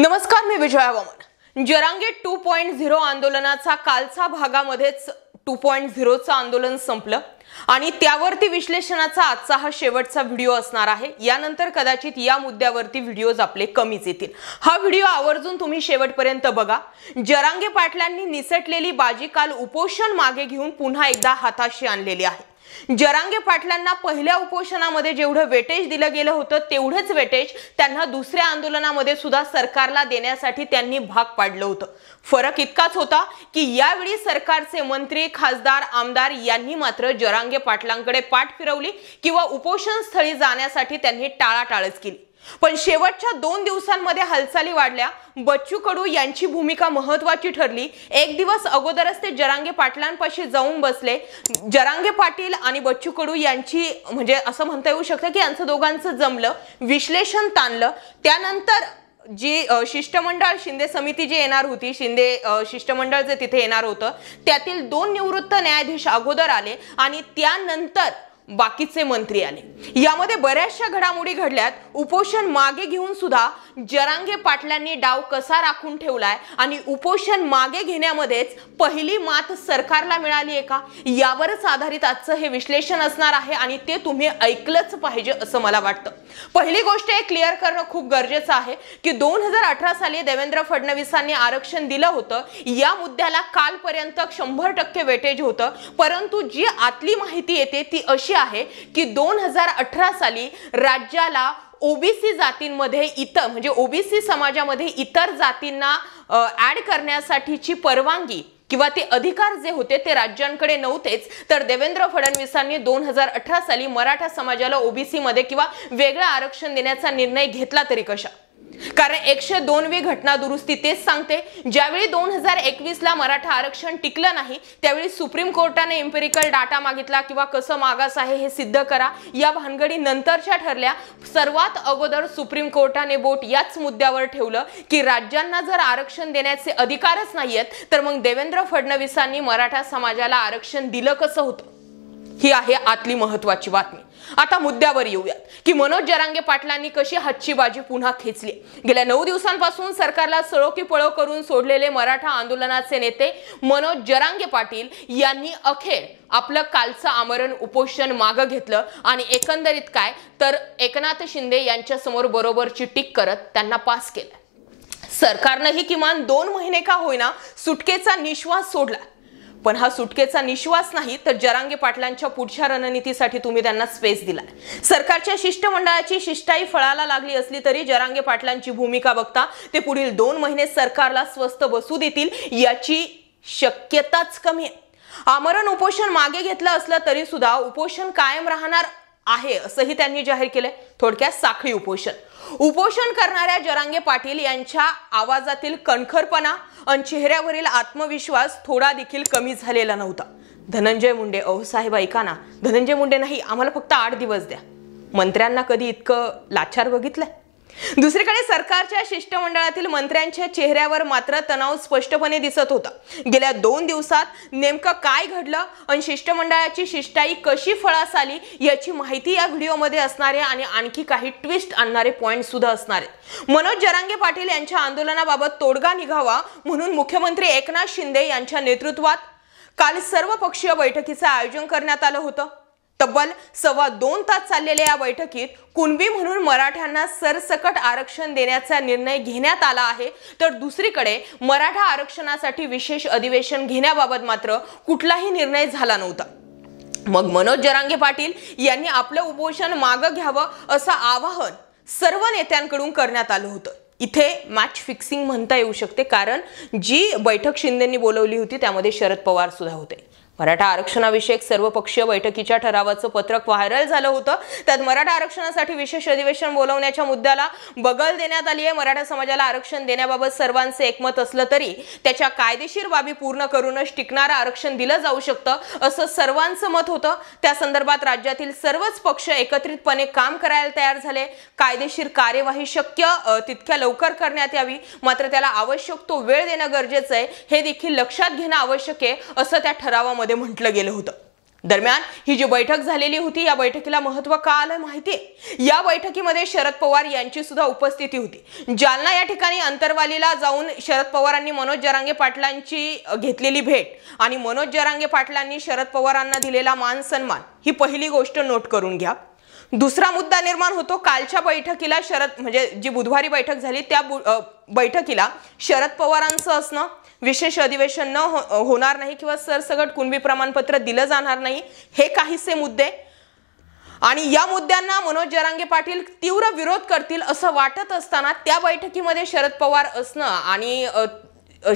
नमस्कार, मी विजया वामन। जरांगे 2.0 आंदोलनाचा कालचा भागामध्येच 2.0 चं आंदोलन संपलं आणि त्यावरती विश्लेषणाचा आजचा हा शेवटचा व्हिडिओ असणार आहे। यानंतर कदाचित या मुद्द्यावरती व्हिडिओज आपले कमीच येतील। हा व्हिडिओ आवर्जून तुम्ही शेवटपर्यंत बघा। जरांगे पाटलांनी निसटलेली बाजी काल उपोषण मागे घेऊन पुन्हा एकदा हाताशी आणलेली आहे। जरांगे पाटलांना पहिल्या उपोषणामध्ये जेवढं वेटेज दिलं गेलं होतं तेवढंच वेटेज त्यांना दुसऱ्या आंदोलनामध्ये सुद्धा सरकारला देण्यासाठी त्यांनी भाग पाडलं होतं। फरक इतकाच होता की यावेळी सरकारचे मंत्री, खासदार, आमदार यांनी मात्र जरांगे पाटलांकडे पाठ फिरवली किंवा उपोषण स्थळी जाण्यासाठी त्यांनी टाळाटाळच केली। पण शेवटच्या 2 दिवसांमध्ये हालचाली वाढल्या। बच्चू कडू यांची भूमिका महत्त्वाची ठरली। एक दिवस अगोदरच ते जरांगे पाटलांपाशी जाऊन बसले। जरांगे पाटील आणि बच्चू कडू यांची म्हणजे असं म्हणता येऊ शकतं की यांचं दोघांचं जमलं, विश्लेषण ताणलं। त्यानंतर जी शिष्टमंडळ शिंदे समिती जी येणार होती, शिंदे शिष्टमंडळ जे तिथे येणार होतं त्यातील 2 निवृत्त न्यायाधीश अगोदर आले आणि त्यानंतर बाकीचे मंत्री आले। यामध्ये बऱ्याचशा घडामोडी घडल्यात। उपोषण मागे घेऊन सुद्धा जरांगे पाटलांनी डाव कसा राखून ठेवलाय आणि उपोषण मागे घेण्यामध्येच पहिली मात सरकारला मिळाली आहे का, यावरच आधारित आजचं हे विश्लेषण असणार आहे आणि ते तुम्ही ऐकलंच पाहिजे असं मला वाटतं। पहिली गोष्ट हे क्लिअर करणं खूप गरजेचं आहे की 2018 साली देवेंद्र फडणवीसांनी आरक्षण दिलं होतं। या मुद्द्याला कालपर्यंत 100% वेटेज होतं, परंतु जी आतली माहिती येते ती अशी आहे की 2018 साली राज्याला ओबीसी जातींमध्ये इतर म्हणजे ओबीसी समाजामध्ये इतर जातींना ऍड करण्यासाठीची परवानगी किंवा ते अधिकार जे होते ते राज्यांकडे नव्हतेच। तर देवेंद्र फडणवीसांनी 2018 साली मराठा समाजाला ओबीसी मध्ये किंवा वेगळं आरक्षण देण्याचा निर्णय घेतला तरी कशा? कारण 102वी घटना दुरुस्ती तेच सांगते। ज्यावेळी 2021 ला मराठा आरक्षण टिकलं नाही त्यावेळी सुप्रीम कोर्टाने एम्पिरिकल डाटा मागितला किंवा कसं मागास आहे हे सिद्ध करा। या भानगडी नंतरच्या ठरल्या। सर्वात अगोदर सुप्रीम कोर्टाने बोट याच मुद्द्यावर ठेवलं की राज्यांना जर आरक्षण देण्याचे अधिकारच नाहीयेत तर मग देवेंद्र फडणवीसांनी मराठा समाजाला आरक्षण दिलं कसं होतं? ही आहे आतली महत्त्वाची बातमी। आता मुद्द्यावर येऊयात की मनोज जरांगे पाटलांनी कशी हातची बाजी पुन्हा खेचली। गेल्या 9 दिवसांपासून सरकारला सळो की पळो करून सोडलेले मराठा आंदोलनाचे नेते मनोज जरांगे पाटील यांनी अखेर आपलं कालचं आमरण उपोषण मागे घेतलं आणि एकंदरीत काय तर एकनाथ शिंदे यांच्या समोर बरोबरची टिक करत त्यांना पास केलं। सरकारनेही किमान 2 महिने का होईना सुटकेचा निश्वास सोडला, पण हा सुटकेचा निश्वास नाही तर जरांगे पाटलांच्या पुढच्या रणनीतीसाठी तुम्ही त्यांना स्पेस दिलाय। सरकारच्या शिष्टमंडळाची शिष्टाई फळाला लागली असली तरी जरांगे पाटलांची भूमिका बघता ते पुढील 2 महिने सरकारला स्वस्थ बसू देतील याची शक्यताच कमी आहे। आमरण उपोषण मागे घेतलं असलं तरी सुद्धा उपोषण कायम राहणार आहे असंही त्यांनी जाहीर केलंय। थोडक्यात साखळी उपोषण। उपोषण करणाऱ्या जरांगे पाटील यांच्या आवाजातील कणखरपणा आणि चेहऱ्यावरील आत्मविश्वास थोडा देखील कमी झालेला नव्हता। धनंजय मुंडे, अहो साहेब ऐका ना, धनंजय मुंडे नाही, आम्हाला फक्त 8 दिवस द्या। मंत्र्यांना कधी इतकं लाचार बघितलंय? दुसरीकडे सरकारच्या शिष्टमंडळातील मंत्र्यांच्या चेहऱ्यावर मात्र तणाव स्पष्टपणे दिसत होता। गेल्या 2 दिवसात नेमकं काय घडलं आणि शिष्टमंडळाची शिष्टाई कशी फळास आली याची माहिती या व्हिडिओमध्ये असणार आहे आणि आणखी काही ट्विस्ट आणणारे पॉइंट सुद्धा असणार आहेत। मनोज जरांगे पाटील यांच्या आंदोलनाबाबत तोडगा निघावा म्हणून मुख्यमंत्री एकनाथ शिंदे यांच्या नेतृत्वात काल सर्वपक्षीय बैठकीचे आयोजन करण्यात आलं होतं। तब्बल 2.25 तास चाललेल्या या बैठकीत कुणबी म्हणून मराठ्यांना सरसकट आरक्षण देण्याचा निर्णय घेण्यात आला आहे, तर दुसरीकडे मराठा आरक्षणासाठी विशेष अधिवेशन घेण्याबाबत मात्र कुठलाही निर्णय झाला नव्हता। मग मनोज जरांगे पाटील यांनी आपलं उपोषण मागे घ्यावं असं आवाहन सर्व नेत्यांकडून करण्यात आलं होतं। इथे मॅच फिक्सिंग म्हणता येऊ शकते, कारण जी बैठक शिंदेंनी बोलवली होती त्यामध्ये शरद पवार सुद्धा होते। मराठा आरक्षणाविषयक सर्वपक्षीय बैठकीच्या ठरावाचं पत्रक व्हायरल झालं होतं। त्यात मराठा आरक्षणासाठी विशेष अधिवेशन बोलवण्याच्या मुद्द्याला बगल देण्यात आली आहे। मराठा समाजाला आरक्षण देण्याबाबत सर्वांचे एकमत असलं तरी त्याच्या कायदेशीर बाबी पूर्ण करूनच टिकणारं आरक्षण दिलं जाऊ शकतं असं सर्वांचं मत होतं। त्या संदर्भात राज्यातील सर्वच पक्ष एकत्रितपणे काम करायला तयार झाले। कायदेशीर कार्यवाही शक्य तितक्या लवकर करण्यात यावी, मात्र त्याला आवश्यक तो वेळ देणं गरजेचं आहे हे देखील लक्षात घेणं आवश्यक आहे असं त्या ठरावामध्ये म्हटलं गेलं होतं। दरम्यान ही जी बैठक झालेली होती, या बैठकीला महत्त्व का आलं माहितीये? या बैठकीमध्ये शरद पवार यांची सुद्धा उपस्थिती होती. जालना या ठिकाणी अंतरवालीला जाऊन शरद पवारांनी मनोज जरांगे पाटलांची घेतलेली भेट आणि मनोज जरांगे पाटलांनी शरद पवारांना दिलेला मान सन्मान, ही पहिली गोष्ट नोट करून घ्या. दुसरा मुद्दा निर्माण होतो कालच्या बैठकीला म्हणजे जी बुधवारी बैठक झाली त्या बैठकीला शरद पवारांचं असणं, विशेष अधिवेशन न होणार नाही किंवा सरसगट कुणबी प्रमाणपत्र दिलं जाणार नाही, हे काहीसे मुद्दे. आणि या मुद्द्यांना मनोज जरांगे पाटील तीव्र विरोध करतील असं वाटत असताना त्या बैठकीमध्ये शरद पवार असणं आणि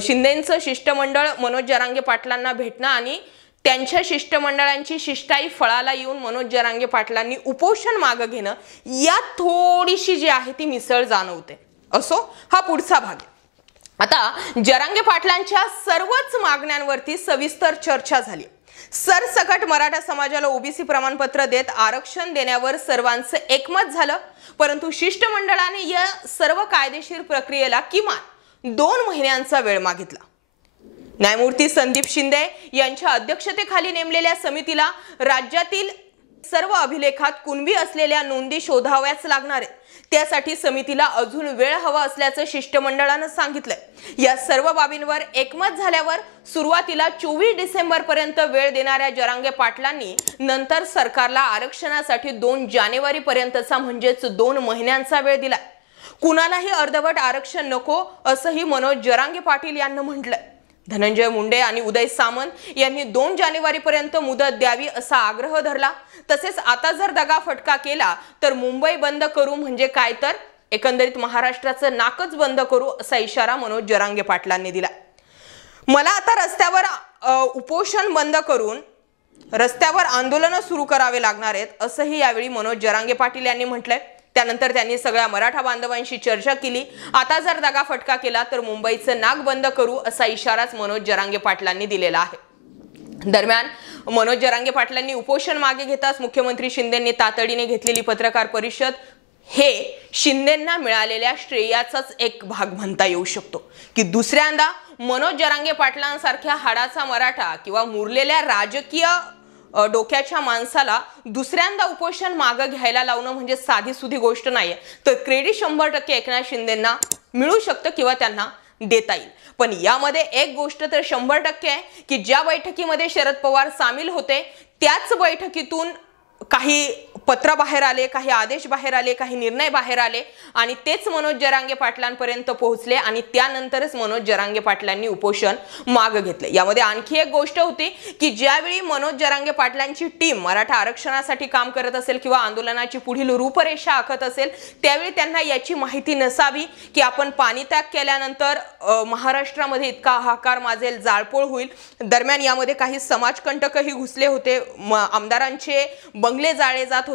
शिंदेंचं शिष्टमंडळ मनोज जरांगे पाटलांना भेटणं आणि त्यांच्या शिष्टमंडळांची शिष्टाई फळाला येऊन मनोज जरांगे पाटलांनी उपोषण मागे घेणं, यात थोडीशी जी आहे ती मिसळ जाणवते. असो, हा पुढचा भाग आहे. आता जरांगे पाटलांच्या सर्वच मागण्यांवरती सविस्तर चर्चा झाली. सरसकट मराठा समाजाला ओबीसी प्रमाणपत्र देत आरक्षण देण्यावर सर्वांचं एकमत झालं, परंतु शिष्टमंडळाने या सर्व कायदेशीर प्रक्रियेला किमान 2 महिन्यांचा वेळ मागितला. न्यायमूर्ती संदीप शिंदे यांच्या अध्यक्षतेखाली नेमलेल्या समितीला राज्यातील सर्व अभिलेखात कुणबी असलेल्या नोंदी शोधाव्याच लागणार आहेत. त्यासाठी समितीला अजून वेळ हवा असल्याचं शिष्टमंडळानं सांगितलंय. या सर्व बाबींवर एकमत झाल्यावर सुरुवातीला 24 डिसेंबर पर्यंत वेळ देणाऱ्या जरांगे पाटलांनी नंतर सरकारला आरक्षणासाठी 2 जानेवारी पर्यंतचा म्हणजेच 2 महिन्यांचा वेळ दिला. कुणालाही अर्धवट आरक्षण नको असंही मनोज जरांगे पाटील यांनी म्हटलंय. धनंजय मुंडे आणि उदय सामंत यांनी 2 जानेवारी पर्यंत मुदत द्यावी असा आग्रह धरला. तसेच आता जर दगाफटका केला तर मुंबई बंद करू, म्हणजे काय तर एकंदरीत महाराष्ट्राचं नाकच बंद करू असा इशारा मनोज जरांगे पाटलांनी दिला. मला आता रस्त्यावर उपोषण बंद करून रस्त्यावर आंदोलन सुरू करावे लागणार आहेत असंही यावेळी मनोज जरांगे पाटील यांनी म्हटलंय. त्यानंतर त्यांनी सगळ्या मराठा बांधवांशी चर्चा केली. आता जर दगाफटका केला तर मुंबईचं नाक बंद करू असा इशाराच मनोज जरांगे पाटलांनी दिलेला आहे. दरम्यान मनोज जरांगे पाटलांनी उपोषण मागे घेताच मुख्यमंत्री शिंदेंनी तातडीने घेतलेली पत्रकार परिषद हे शिंदेंना मिळालेल्या श्रेयाचाच एक भाग म्हणता येऊ शकतो की दुसऱ्यांदा मनोज जरांगे पाटलांसारख्या हाडाचा मराठा किंवा मुरलेल्या राजकीय डोक्याच्या माणसाला दुसऱ्यांदा उपोषण मागे घ्यायला लावणं म्हणजे साधी सुधी गोष्ट नाहीये. तर क्रेडिट 100% एकनाथ शिंदेंना मिळू शकतं किंवा त्यांना देता येईल. पण यामध्ये एक गोष्ट तर 100% आहे की ज्या बैठकीमध्ये शरद पवार सामील होते त्याच बैठकीतून काही पत्र बाहेर आले, काही आदेश बाहेर आले, काही निर्णय बाहेर आले आणि तेच मनोज जरांगे पाटलांपर्यंत पोहोचले आणि त्यानंतरच मनोज जरांगे पाटलांनी उपोषण मागे घेतले. यामध्ये आणखी एक गोष्ट होती की ज्यावेळी मनोज जरांगे पाटलांची टीम मराठा आरक्षणासाठी काम करत असेल किंवा आंदोलनाची पुढील रूपरेषा आखत असेल त्यावेळी त्यांना याची माहिती नसावी की आपण पाणीत्याग केल्यानंतर महाराष्ट्रामध्ये इतका हाहाकार माजेल, जाळपोळ होईल. दरम्यान यामध्ये काही समाजकंटकही घुसले होते. आमदारांचे बंगले जाळे जात होते.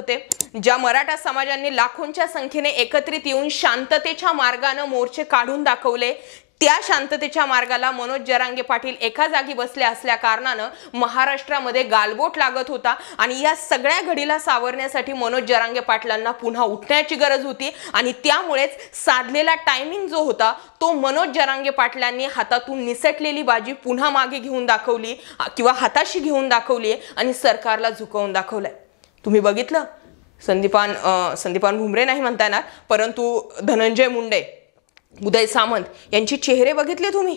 ज्या मराठा समाजांनी लाखोंच्या संख्येने एकत्रित येऊन शांततेच्या मार्गाने मोर्चे काढून दाखवले, त्या शांततेच्या मार्गाला मनोज जरांगे पाटील एका जागी बसले असल्या कारणाने महाराष्ट्रामध्ये गालबोट लागत होता आणि या सगळ्या घडीला सावरण्यासाठी मनोज जरांगे पाटलांना पुन्हा उठण्याची गरज होती आणि त्यामुळेच साधलेला टायमिंग जो होता तो मनोज जरांगे पाटलांनी हातातून निसटलेली बाजी पुन्हा मागे घेऊन दाखवली किंवा हाताशी घेऊन दाखवली आणि सरकारला झुकवून दाखवलंय. तुम्ही बघितलं संदीपान भुमरे नाही म्हणता येणार, परंतु धनंजय मुंडे, उदय सामंत यांचे चेहरे बघितले तुम्ही?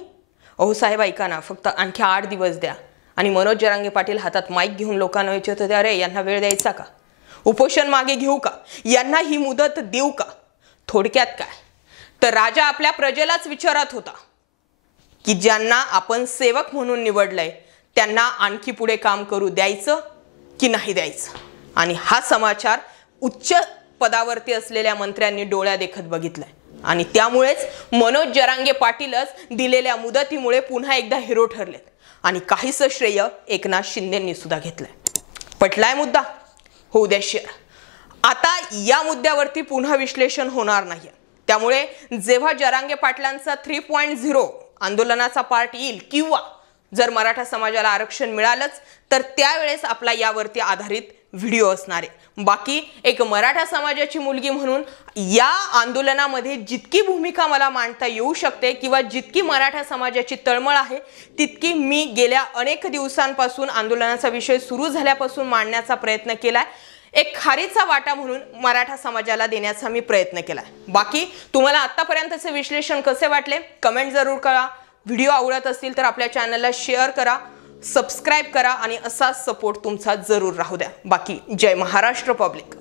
अहो साहेब ऐका ना, फक्त आणखी 8 दिवस द्या. आणि मनोज जरांगे पाटील हातात माईक घेऊन लोकांना विचारत होते, अरे यांना वेळ द्यायचा का? उपोषण मागे घेऊ का? यांना ही मुदत देऊ का? थोडक्यात काय तर राजा आपल्या प्रजेलाच विचारत होता की ज्यांना आपण सेवक म्हणून निवडलंय त्यांना आणखी पुढे काम करू द्यायचं की नाही द्यायचं. आणि हा समाचार उच्च पदावरती असलेल्या मंत्र्यांनी डोळ्या देखत बघितलाय आणि त्यामुळेच मनोज जरांगे पाटीलच दिलेल्या मुदतीमुळे पुन्हा एकदा हिरो ठरलेत आणि काहीसं श्रेय एकनाथ शिंदेंनी सुद्धा घेतलंय. पटलाय मुद्दा? होऊ द्या शेअर. आता या मुद्द्यावरती पुन्हा विश्लेषण होणार नाही. त्यामुळे जेव्हा जरांगे पाटलांचा 3.0 आंदोलनाचा पार्ट येईल किंवा जर मराठा समाजाला आरक्षण मिळालंच तर त्यावेळेस आपला यावरती आधारित व्हिडिओ असणार आहे। बाकी एक मराठा समाजाची मुलगी म्हणून या आंदोलनामध्ये जितकी भूमिका मला मांडता येऊ शकते किंवा जितकी मराठा समाजाची तळमळ आहे तितकी मी गेल्या अनेक दिवसांपासून आंदोलनाचा विषय सुरू झाल्यापासून मांडण्याचा प्रयत्न केलाय। एक खारीचा वाटा म्हणून मराठा समाजाला देण्याचा मी प्रयत्न केलाय। बाकी तुम्हाला आतापर्यंतचे विश्लेषण कसे वाटले कमेंट जरूर करा। व्हिडिओ आवडत असतील तर आपल्या चॅनलला शेअर करा, सबस्क्राइब करा आणि असा सपोर्ट तुमचा जरूर राहू द्या। बाकी जय महाराष्ट्र पब्लिक।